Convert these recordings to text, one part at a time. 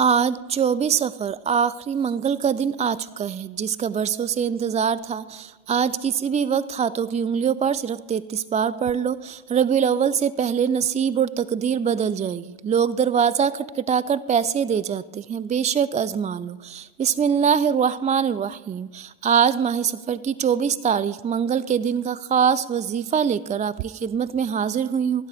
آج 24 سفر آخری منگل کا دن آ چکا ہے جس کا برسوں سے انتظار تھا۔ آج کسی بھی وقت ہاتھوں کی انگلیوں پر صرف 33 بار پڑھ لو، ربیع الاول سے پہلے نصیب اور تقدیر بدل جائے گی۔ لوگ دروازہ کھٹکھٹا کر پیسے دے جاتے ہیں، بے شک آزما لو۔ بسم اللہ الرحمن الرحیم۔ آج ماہ سفر کی 24 تاریخ منگل کے دن کا خاص وظیفہ لے کر آپ کی خدمت میں حاضر ہوئی ہوں۔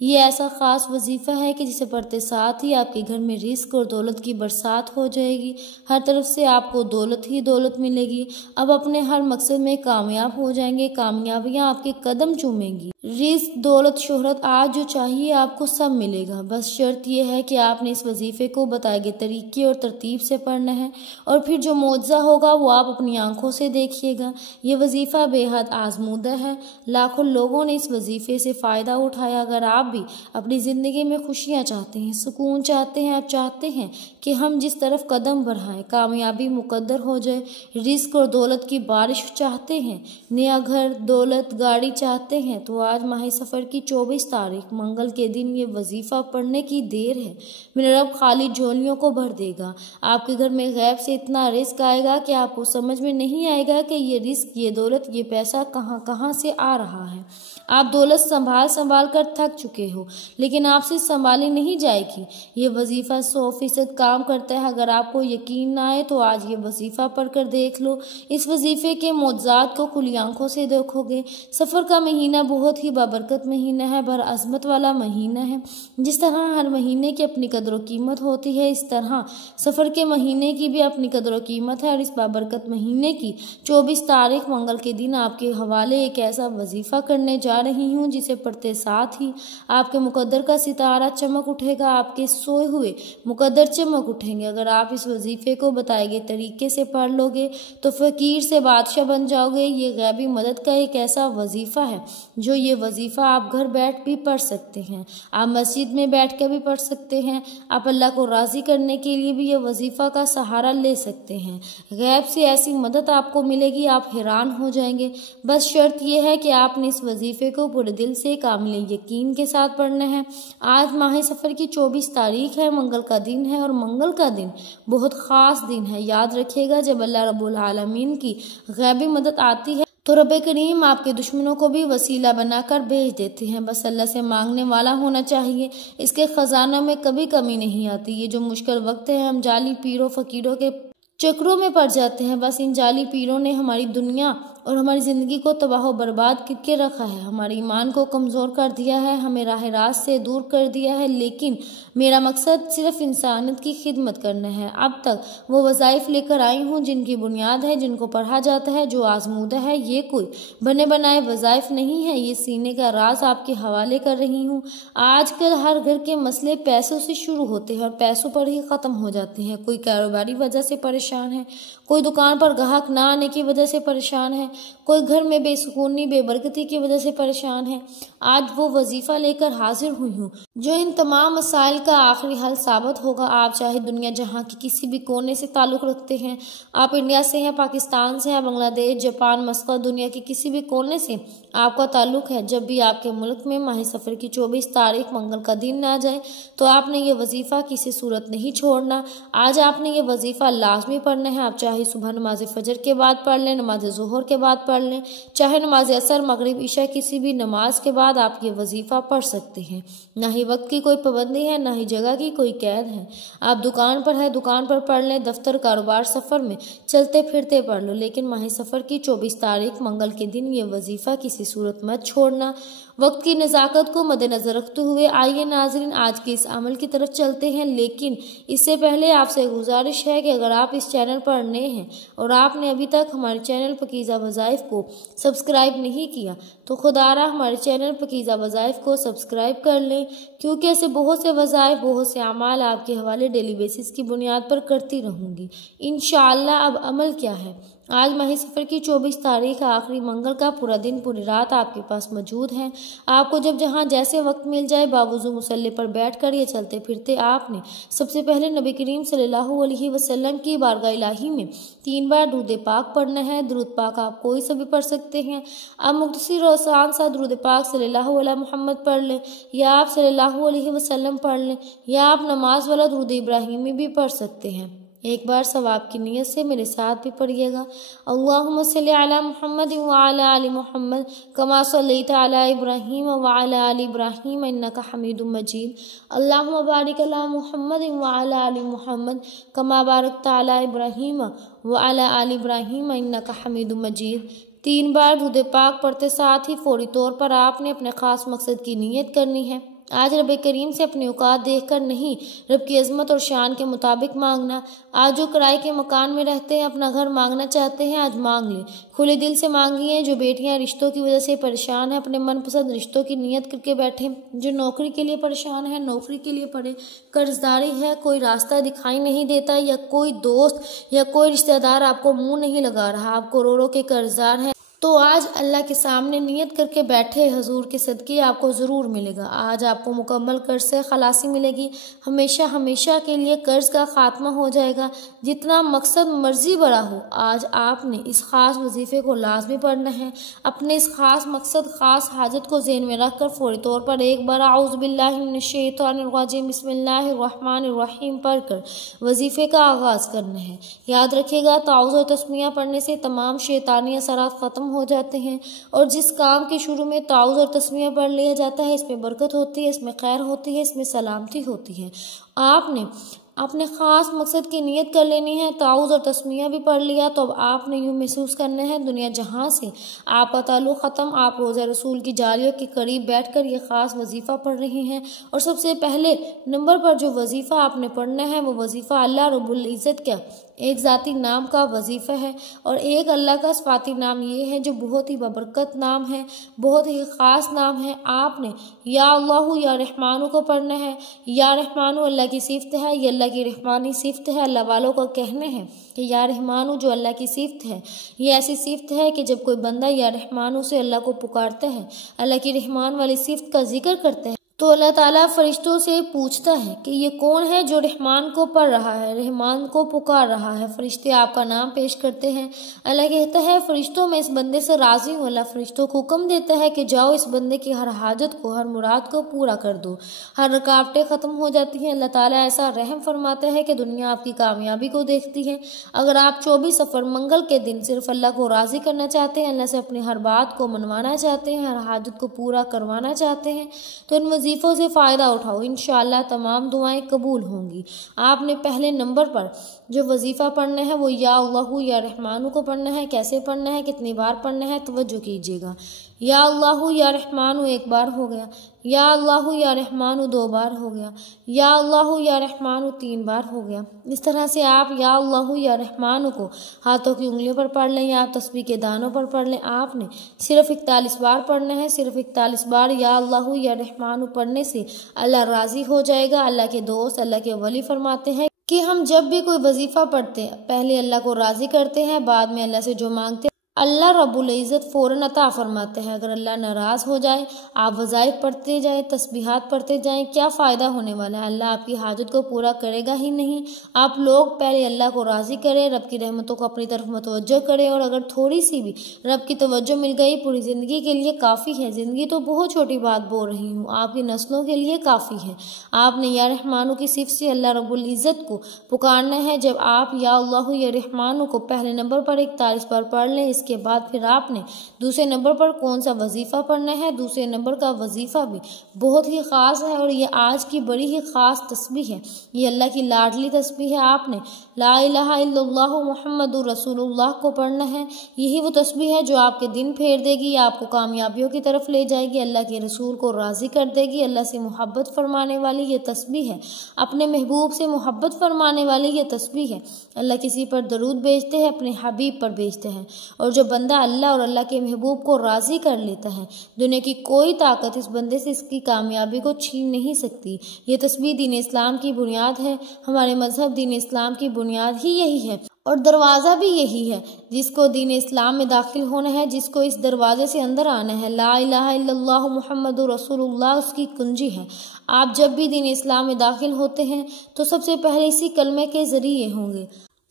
یہ ایسا خاص وظیفہ ہے کہ جسے پڑھتے ساتھ ہی آپ کے گھر میں رزق اور دولت کی برسات ہو جائے گی۔ ہر طرف سے آپ کو دولت ہی دولت ملے گی۔ اب اپنے ہر مقصد میں کامیاب ہو جائیں گے، کامیابیاں آپ کے قدم چومیں گی۔ رزق، دولت، شہرت، آج جو چاہیے آپ کو سب ملے گا۔ بس شرط یہ ہے کہ آپ نے اس وظیفے کو بتائے گئے طریقے اور ترتیب سے پڑھنا ہے، اور پھر جو معجزہ ہوگا وہ آپ اپنی آنکھوں سے دیکھیے گا۔ یہ وظیفہ بے حد آزمودہ ہے، لاکھوں لوگوں نے اس وظیفے سے فائدہ اٹھایا۔ اگر آپ بھی اپنی زندگی میں خوشیاں چاہتے ہیں، سکون چاہتے ہیں، آپ چاہتے ہیں کہ ہم جس طرف قدم بڑھائیں کامیابی مقدر ہو جائے، رزق اور دولت کی بارش چاہتے ہیں، نیا گھر، دولت، گاڑی چاہتے ہیں، تو آج ماہ سفر کی 24 تاریخ منگل کے دن یہ وظیفہ پڑھنے کی دیر ہے۔ میرا رب خالی جھولیوں کو بھر دے گا۔ آپ کے گھر میں غیب سے اتنا رزق آئے گا کہ آپ کو سمجھ میں نہیں آئے گا کہ یہ رزق، یہ دولت، یہ پیسہ کہاں کہاں سے آ رہا ہے۔ آپ دولت سنبھال کر تھک چکے ہو، لیکن آپ سے سنبھالی نہیں جائے گی۔ یہ وظیفہ 100% کام کرتا ہے۔ اگر آپ کو یقین نہ آئے تو آج یہ وظیفہ پڑھ کر دیکھ لو۔ اس وظیفے کے معجزات کو کھلی آنکھوں سے دیکھو گے۔ سفر کا مہینہ بہت ہی بابرکت مہینہ ہے، برعظمت والا مہینہ ہے۔ جس طرح ہر مہینے کی اپنی قدر و قیمت ہوتی ہے، اس طرح سفر کے مہینے کی بھی اپنی قدر و قیمت ہے، اور اس بابرکت مہینے کی 24 تاریخ منگل کے دن آپ کے حوالے ایک ایسا وظیفہ کرنے جا رہی ہوں جسے پڑھتے ساتھ ہی آپ کے مقدر کا ستارہ چمک اٹھے گا، آپ کے سوئے ہوئے مقدر چمک اٹھیں گے۔ اگر آپ اس وظیفے کو بتائے گئے طریقے سے پڑھ لو گے تو فقیر سے بادشاہ بن جاؤ گے۔ یہ غیبی مدد کا ایک ایسا وظیفہ ہے جو یہ وظیفہ آپ گھر بیٹھ بھی پڑھ سکتے ہیں، آپ مسجد میں بیٹھ کے بھی پڑھ سکتے ہیں، آپ اللہ کو راضی کرنے کے لیے بھی یہ وظیفہ کا سہارا لے سکتے ہیں۔ غیب سے ایسی مدد آپ کو ملے گی، آپ حیران ہو جائیں گے۔ بس شرط یہ ہے کہ آپ نے اس وظیفے کو پورے دل سے کامل یقین کے ساتھ پڑھنا ہے۔ آج ماہ سفر کی 24 تاریخ ہے، منگل کا دن ہے، اور منگل کا دن بہت خاص دن ہے۔ یاد رکھیے گا، جب اللہ رب العالمین کی غیبی مدد آتی ہے تو رب کریم آپ کے دشمنوں کو بھی وسیلہ بنا کر بھیج دیتے ہیں۔ بس اللہ سے مانگنے والا ہونا چاہیے، اس کے خزانوں میں کبھی کمی نہیں آتی۔ یہ جو مشکل وقت ہے، ہم جعلی پیروں فقیروں کے چکروں میں پڑ جاتے ہیں۔ بس ان جعلی پیروں نے ہماری دنیا اور ہماری زندگی کو تباہ و برباد کر کے رکھا ہے، ہمارے ایمان کو کمزور کر دیا ہے، ہمیں راہ راست سے دور کر دیا ہے۔ لیکن میرا مقصد صرف انسانیت کی خدمت کرنا ہے۔ اب تک وہ وظائف لے کر آئی ہوں جن کی بنیاد ہے، جن کو پڑھا جاتا ہے، جو آزمودہ ہے۔ یہ کوئی بنے بنائے وظائف نہیں ہے، یہ سینے کا راز آپ کے حوالے کر رہی ہوں۔ آج کل ہر گھر کے مسئلے پیسوں سے شروع ہوتے ہیں اور پیسوں پر ہی ختم ہو جاتے ہیں۔ کوئی کاروباری وجہ سے پریشان ہے، کوئی دکان پر گاہک نہ آنے کی وجہ سے پریشان ہے، کوئی گھر میں بے سکونی، بے برکتی کی وجہ سے پریشان ہے۔ آج وہ وظیفہ لے کر حاضر ہوئی ہوں جو ان تمام مسائل کا آخری حل ثابت ہوگا۔ آپ چاہے دنیا جہاں کی کسی بھی کونے سے تعلق رکھتے ہیں، آپ انڈیا سے ہیں، پاکستان سے ہیں، بنگلہ دیش، جاپان، مسقط، دنیا کے کسی بھی کونے سے آپ کا تعلق ہے، جب بھی آپ کے ملک میں ماہ سفر کی 24 تاریخ منگل کا دن آ جائے تو آپ نے یہ وظیفہ کسی صورت نہیں چھوڑنا۔ آج آپ نے یہ وظیفہ لازمی پڑھنا ہے۔ آپ چاہے صبح نماز فجر کے بعد پڑھ لیں، نماز ظہر کے بعد پڑھ لیں، چاہے نماز عصر، مغرب، عشاء، کسی بھی نماز کے بعد آپ یہ وظیفہ پڑھ سکتے ہیں۔ نہ ہی وقت کی کوئی پابندی ہے، نہ ہی جگہ کی کوئی قید ہے۔ آپ دکان پر ہے، دکان پر پڑھ لیں، دفتر، کاروبار، سفر میں چلتے پھرتے پڑھ لو، لیکن ماہ سفر کی 24 تاریخ منگل کے دن یہ وظیفہ کسی صورت مت چھوڑنا۔ وقت کی نزاکت کو مد نظر رکھتے ہوئے آئیے ناظرین آج کے اس عمل کی طرف چلتے ہیں، لیکن اس سے پہلے آپ سے گزارش ہے کہ اگر آپ اس چینل پر نئے ہیں اور آپ نے ابھی تک ہمارے چینل پاکیزہ وظائف کو سبسکرائب نہیں کیا تو خدا را ہمارے چینل پاکیزہ وظائف کو سبسکرائب کر لیں، کیونکہ ایسے بہت سے وظائف، بہت سے اعمال آپ کے حوالے ڈیلی بیسس کی بنیاد پر کرتی رہوں گی انشاءاللہ۔ اب عمل کیا ہے؟ آج ماہ سفر کی 24 تاریخ آخری منگل کا پورا دن، پوری رات آپ کے پاس موجود ہے۔ آپ کو جب جہاں جیسے وقت مل جائے باوضو مصلی پر بیٹھ کر یا چلتے پھرتے آپ نے سب سے پہلے نبی کریم صلی اللہ علیہ وسلم کی بارگاہ الہی میں 3 بار درود پاک پڑھنا ہے۔ درود پاک آپ کوئی سا بھی پڑھ سکتے ہیں۔ آپ مختصر اور آسان سا درود پاک صلی اللہ علیہ محمد پڑھ لیں، یا آپ صلی اللہ علیہ وسلم پڑھ لیں، یا آپ نماز والا درود ابراہیمی بھی پڑھ سکتے ہیں۔ ایک بار ثواب کی نیت سے میرے ساتھ بھی پڑھیے گا۔ اللہم صلی علی محمد وعلی آل محمد کما صلیت علی ابراہیم وعلی آل ابراہیم انک حمید مجید۔ اللہم بارک علی محمد وعلی آل محمد کما بارکت علی ابراہیم وعلی آل ابراہیم انک حمید مجید۔ 3 بار درود پاک پڑھتے ساتھ ہی فوری طور پر آپ نے اپنے خاص مقصد کی نیت کرنی ہے۔ آج رب کریم سے اپنے اوقات دیکھ کر نہیں، رب کی عظمت اور شان کے مطابق مانگنا۔ آج جو کرائے کے مکان میں رہتے ہیں، اپنا گھر مانگنا چاہتے ہیں، آج مانگ لیں، کھلے دل سے مانگیے۔ جو بیٹیاں رشتوں کی وجہ سے پریشان ہیں، اپنے من پسند رشتوں کی نیت کر کے بیٹھیں۔ جو نوکری کے لیے پریشان ہیں، نوکری کے لیے پڑھیں۔ قرض داری ہے، کوئی راستہ دکھائی نہیں دیتا، یا کوئی دوست یا کوئی رشتہ دار آپ کو منہ نہیں لگا رہا، آپ کروڑوں کے قرض دار ہیں، تو آج اللہ کے سامنے نیت کر کے بیٹھے، حضور کے صدقے آپ کو ضرور ملے گا۔ آج آپ کو مکمل قرض سے خلاصی ملے گی، ہمیشہ ہمیشہ کے لیے قرض کا خاتمہ ہو جائے گا۔ جتنا مقصد مرضی بڑا ہو، آج آپ نے اس خاص وظیفے کو لازمی پڑھنا ہے۔ اپنے اس خاص مقصد، خاص حاجت کو ذہن میں رکھ کر فوری طور پر ایک بار اعوذ باللہ من الشیطان الرجیم بسم اللہ الرحمن الرحیم پڑھ کر وظیفے کا آغاز کرنا ہے۔ یاد رکھیے گا، تعوذ اور تسمیہ پڑھنے سے تمام شیطانی اثرات ختم ہو جاتے ہیں، اور جس کام کے شروع میں تعوذ اور تسمیہ پڑھ لیا جاتا ہے، اس میں برکت ہوتی ہے، اس میں خیر ہوتی ہے، اس میں سلامتی ہوتی ہے۔ آپ نے اپنے خاص مقصد کی نیت کر لینی ہے۔ تعوذ اور تسمیہ بھی پڑھ لیا تو اب آپ نے یوں محسوس کرنا ہے دنیا جہاں سے آپ کا تعلق ختم، آپ روضہ رسول کی جاریہ کے قریب بیٹھ کر یہ خاص وظیفہ پڑھ رہے ہیں۔ اور سب سے پہلے نمبر پر جو وظیفہ آپ نے پڑھنا ہے، وہ وظیفہ اللہ رب العزت کا ایک ذاتی نام کا وظیفہ ہے، اور ایک اللہ کا صفاتی نام یہ ہے جو بہت ہی بابرکت نام ہے، بہت ہی خاص نام ہے۔ آپ نے یا اللہ یا رحمانو کو پڑھنا ہے۔ یا رحمانو اللہ کی صفت ہے، یہ اللہ کی رحمانی صفت ہے۔ اللہ والوں کو کہنے ہیں کہ یا رحمانو جو اللہ کی صفت ہے، یہ ایسی صفت ہے کہ جب کوئی بندہ یا رحمانو سے اللہ کو پکارتا ہے، اللہ کی رحمان والی صفت کا ذکر کرتے ہیں، تو اللہ تعالیٰ فرشتوں سے پوچھتا ہے کہ یہ کون ہے جو رحمان کو پڑھ رہا ہے، رحمان کو پکار رہا ہے۔ فرشتے آپ کا نام پیش کرتے ہیں۔ اللہ کہتا ہے فرشتوں میں اس بندے سے راضی ہوں۔ اللہ فرشتوں کو حکم دیتا ہے کہ جاؤ اس بندے کی ہر حاجت کو، ہر مراد کو پورا کر دو، ہر رکاوٹیں ختم ہو جاتی ہیں۔ اللہ تعالیٰ ایسا رحم فرماتا ہے کہ دنیا آپ کی کامیابی کو دیکھتی ہے۔ اگر آپ 24 سفر منگل کے دن صرف اللہ کو راضی کرنا چاہتے ہیں، اللہ سے اپنی ہر بات کو منوانا چاہتے ہیں، ہر حاجت کو پورا کروانا چاہتے ہیں، تو ان وظیفوں سے فائدہ اٹھاؤ، انشاءاللہ تمام دعائیں قبول ہوں گی۔ آپ نے پہلے نمبر پر جو وظیفہ پڑھنا ہے وہ یا اللہ یا رحمانو کو پڑھنا ہے۔ کیسے پڑھنا ہے، کتنی بار پڑھنا ہے، توجہ کیجیے گا۔ یا اللہ یا رحمانو 1 بار ہو گیا، یا اللہ یا رحمانو 2 بار ہو گیا، یا اللہ یا رحمانو 3 بار ہو گیا۔ اس طرح سے آپ یا اللہ یا رحمانو کو ہاتھوں کی انگلیوں پر پڑھ لیں یا آپ تسبیح کے دانوں پر پڑھ لیں۔ آپ نے صرف 41 بار پڑھنا ہے۔ صرف 41 بار یا اللہ یا رحمانو پڑھنے سے اللہ راضی ہو جائے گا۔ اللہ کے دوست، اللہ کے ولی فرماتے ہیں کہ ہم جب بھی کوئی وظیفہ پڑھتے ہیں، پہلے اللہ کو راضی کرتے ہیں، بعد میں اللہ سے جو مانگتے ہیں اللہ رب العزت فوراً عطا فرماتے ہیں۔ اگر اللہ ناراض ہو جائے، آپ وظائف پڑھتے جائیں، تسبیحات پڑھتے جائیں، کیا فائدہ ہونے والا ہے؟ اللہ آپ کی حاجت کو پورا کرے گا ہی نہیں۔ آپ لوگ پہلے اللہ کو راضی کریں، رب کی رحمتوں کو اپنی طرف متوجہ کریں، اور اگر تھوڑی سی بھی رب کی توجہ مل گئی پوری زندگی کے لیے کافی ہے۔ زندگی تو بہت چھوٹی بات بول رہی ہوں، آپ کی نسلوں کے لیے کافی ہے۔ آپ نے یا رحمانو کی صفت سے اللہ رب العزت کو پکارنا ہے۔ جب آپ یا اللہ یا رحمانو کو پہلے نمبر پر 41 بار پڑھ لیں، اس کے بعد پھر آپ نے دوسرے نمبر پر کون سا وظیفہ پڑھنا ہے۔ دوسرے نمبر کا وظیفہ بھی بہت ہی خاص ہے، اور یہ آج کی بڑی ہی خاص تسبیح ہے۔ یہ اللہ کی لاڈلی تسبیح ہے۔ آپ نے لا الہ الا اللہ محمد رسول اللہ کو پڑھنا ہے۔ یہی وہ تسبیح ہے جو آپ کے دن پھیر دے گی، آپ کو کامیابیوں کی طرف لے جائے گی، اللہ کے رسول کو راضی کر دے گی۔ اللہ سے محبت فرمانے والی یہ تسبیح ہے، اپنے محبوب سے محبت فرمانے والی یہ تسبیح ہے۔ اللہ کسی پر درود بھیجتے ہیں، اپنے حبیب پر بھیجتے ہیں، اور جو بندہ اللہ اور اللہ کے محبوب کو راضی کر لیتا ہے، دنیا کی کوئی طاقت اس بندے سے اس کی کامیابی کو چھین نہیں سکتی۔ یہ تسبیح دین اسلام کی بنیاد ہے، ہمارے مذہب دین اسلام کی بنیاد ہی یہی ہے، اور دروازہ بھی یہی ہے، جس کو دین اسلام میں داخل ہونا ہے، جس کو اس دروازے سے اندر آنا ہے، لا الہ الا اللہ محمد رسول اللہ اس کی کنجی ہے۔ آپ جب بھی دین اسلام میں داخل ہوتے ہیں تو سب سے پہلے اسی کلمے کے ذریعے ہوں گے۔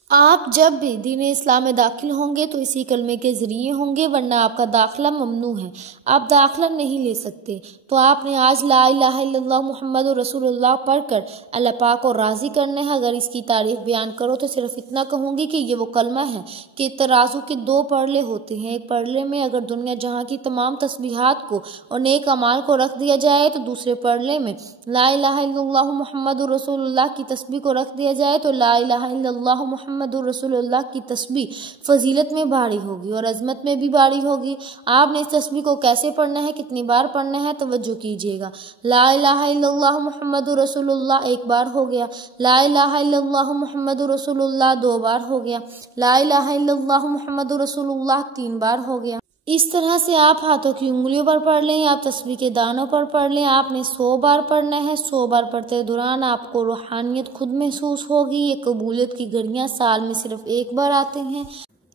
آپ جب بھی دین اسلام میں داخل ہوں گے تو اسی کلمے کے ذریعے ہوں گے، ورنہ آپ کا داخلہ ممنوع ہے، آپ داخلہ نہیں لے سکتے۔ تو آپ نے آج لا الہ الا اللہ محمد رسول اللہ پڑھ کر اللہ پاک کو راضی کرنا ہے۔ اگر اس کی تعریف بیان کرو تو صرف اتنا کہوں گی کہ یہ وہ کلمہ ہے کہ ترازو کے دو پرلے ہوتے ہیں، ایک پرلے میں اگر دنیا جہاں کی تمام تسبیحات کو اور نیک اعمال کو رکھ دیا جائے تو دوسرے پرلے میں لا الہ الا اللہ محمد رسول اللہ کی تسبیح کو رکھ دیا جائے تو لا الہ الا اللہ محمد رسول اللہ کی تسبیح فضیلت میں بھاری ہوگی اور عظمت میں بھی بھاری ہوگی۔ آپ نے اس تسبیح کو کیسے پڑھنا ہے، کتنی بار پڑھنا ہے، توجہ کیجیے گا۔ لا الہ الا اللہ محمد رسول اللہ ایک بار ہو گیا، لا الہ الا اللہ محمد رسول اللہ دو بار ہو گیا، لا الہ الا اللہ محمد رسول اللہ تین بار ہو گیا۔ اس طرح سے آپ ہاتھوں کی انگلیوں پر پڑھ لیں، آپ تسبیح کے دانوں پر پڑھ لیں۔ آپ نے 100 بار پڑھنا ہے۔ 100 بار پڑھتے دوران آپ کو روحانیت خود محسوس ہوگی۔ یہ قبولیت کی گھڑیاں سال میں صرف ایک بار آتے ہیں۔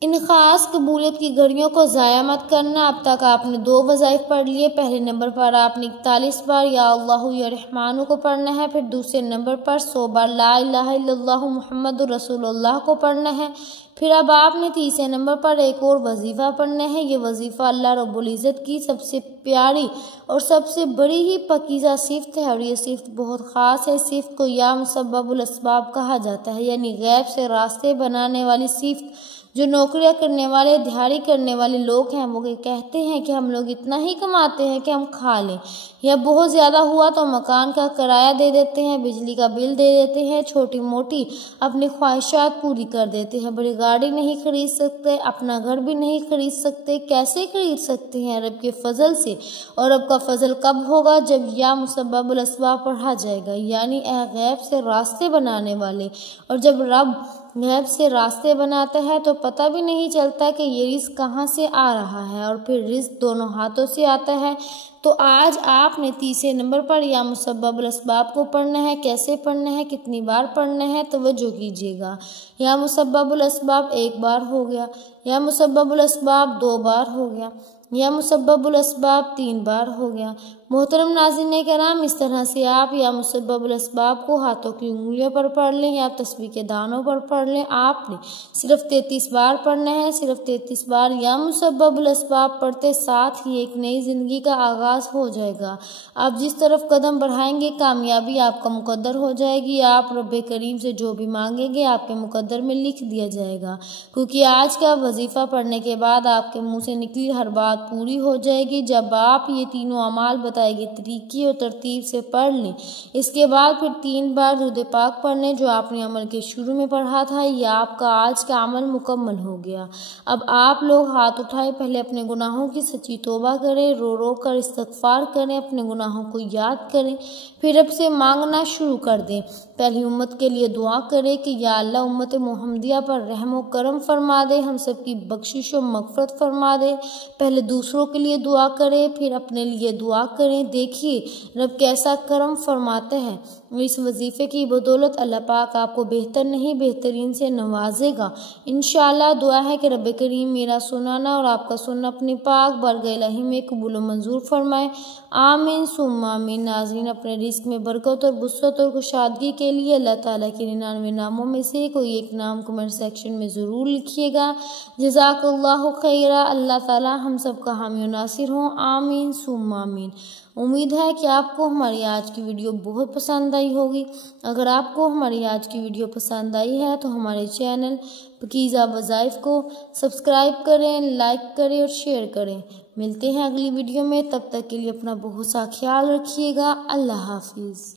ان خاص قبولیت کی گھڑیوں کو ضائع مت کرنا۔ اب تک آپ نے 2 وظائف پڑھ لیے۔ پہلے نمبر پر آپ نے 41 بار یا اللہ یا رحمانو کو پڑھنا ہے، پھر دوسرے نمبر پر 100 بار لا الہ الا اللہ محمد رسول اللہ کو پڑھنا ہے۔ پھر اب آپ نے تیسرے نمبر پر ایک اور وظیفہ پڑھنا ہے۔ یہ وظیفہ اللہ رب العزت کی سب سے پیاری اور سب سے بڑی ہی پاکیزہ صفت ہے، اور یہ صفت بہت خاص ہے۔ صفت کو یا مسبب الاسباب کہا جاتا ہے، یعنی غیب سے راستے بنانے والی صفت۔ جو نوکریاں کرنے والے، دیہڑی کرنے والے لوگ ہیں، وہ کہتے ہیں کہ ہم لوگ اتنا ہی کماتے ہیں کہ ہم کھا لیں، یا بہت زیادہ ہوا تو مکان کا کرایہ دے دیتے ہیں، بجلی کا بل دے دیتے ہیں، چھوٹی موٹی اپنی خواہشات پوری کر دیتے ہیں۔ بڑی گاڑی نہیں خرید سکتے، اپنا گھر بھی نہیں خرید سکتے۔ کیسے خرید سکتے ہیں؟ رب کے فضل سے۔ اور رب کا فضل کب ہوگا؟ جب یا مسبب الاسباب پڑھا جائے گا، یعنی اے غیب سے راستے بنانے والے۔ اور جب رب غیب سے راستے بناتا ہے تو پتہ بھی نہیں چلتا کہ یہ رزق کہاں سے آ رہا ہے، اور پھر رزق دونوں ہاتھوں سے آتا ہے۔ تو آج آپ نے تیسرے نمبر پر یا مسبب الاسباب کو پڑھنا ہے۔ کیسے پڑھنا ہے، کتنی بار پڑھنا ہے، توجہ کیجیے گا۔ یا مسبب الاسباب ایک بار ہو گیا، یا مسبب الاسباب 2 بار ہو گیا، یا مسبب الاسباب 3 بار ہو گیا۔ محترم ناظرین کرام، اس طرح سے آپ یا مسبب الاسباب کو ہاتھوں کی انگلیوں پر پڑھ لیں یا تسبیح کے دانوں پر پڑھ لیں۔ آپ نے صرف 33 بار پڑھنا ہے۔ صرف 33 بار یا مسبب الاسباب پڑھتے ساتھ ہی ایک نئی زندگی کا آغاز ہو جائے گا۔ آپ جس طرف قدم بڑھائیں گے کامیابی آپ کا مقدر ہو جائے گی۔ آپ رب کریم سے جو بھی مانگیں گے آپ کے مقدر میں لکھ دیا جائے گا، کیونکہ آج کا وظیفہ پڑھنے کے بعد آپ کے منہ سے نکلی ہر بات پوری ہو جائے گی۔ جب آپ یہ تینوں اعمال بتائے گئے طریقے اور ترتیب سے پڑھ لیں، اس کے بعد پھر 3 بار درود پاک پڑھ لیں جو آپ نے عمل کے شروع میں پڑھا تھا۔ یہ آپ کا آج کا عمل مکمل ہو گیا۔ اب آپ لوگ ہاتھ اٹھائے، پہلے اپنے گناہوں کی سچی توبہ کریں، رو رو کر استغفار کریں، اپنے گناہوں کو یاد کریں، پھر رب سے مانگنا شروع کر دیں۔ پہلی امت کے لیے دعا کریں کہ یا اللہ امت محمدیہ پر رحم و کرم فرما دے، ہم سب کی بخشش و مغفرت فرما دے۔ پہلے دوسروں کے لیے دعا کریں، پھر اپنے لیے دعا کریں۔ دیکھیے رب کیسا کرم فرماتا ہے۔ اس وظیفے کی بدولت اللہ پاک آپ کو بہتر نہیں بہترین سے نوازے گا انشاءاللہ۔ دعا ہے کہ رب کریم میرا سنانا اور آپ کا سننا اپنے پاک بارگاہ الہی میں قبول و منظور فرمائے، آمین ثم آمین۔ ناظرین، اپنے رزق میں برکت اور وسعت اور کشادگی کے لیے اللہ تعالیٰ کے 99 ناموں میں سے کوئی ایک نام کمنٹ سیکشن میں ضرور لکھیے گا۔ جزاک اللہ خیرہ۔ اللہ تعالیٰ ہم سب کا حامی و ناصر ہوں، آمین ثم آمین۔ امید ہے کہ آپ کو ہماری آج کی ویڈیو بہت پسند آئی ہوگی۔ اگر آپ کو ہماری آج کی ویڈیو پسند آئی ہے تو ہمارے چینل پاکیزہ وظائف کو سبسکرائب کریں، لائک کریں اور شیئر کریں۔ ملتے ہیں اگلی ویڈیو میں، تب تک کے لیے اپنا بہت سا خیال رکھیے گا۔ اللہ حافظ۔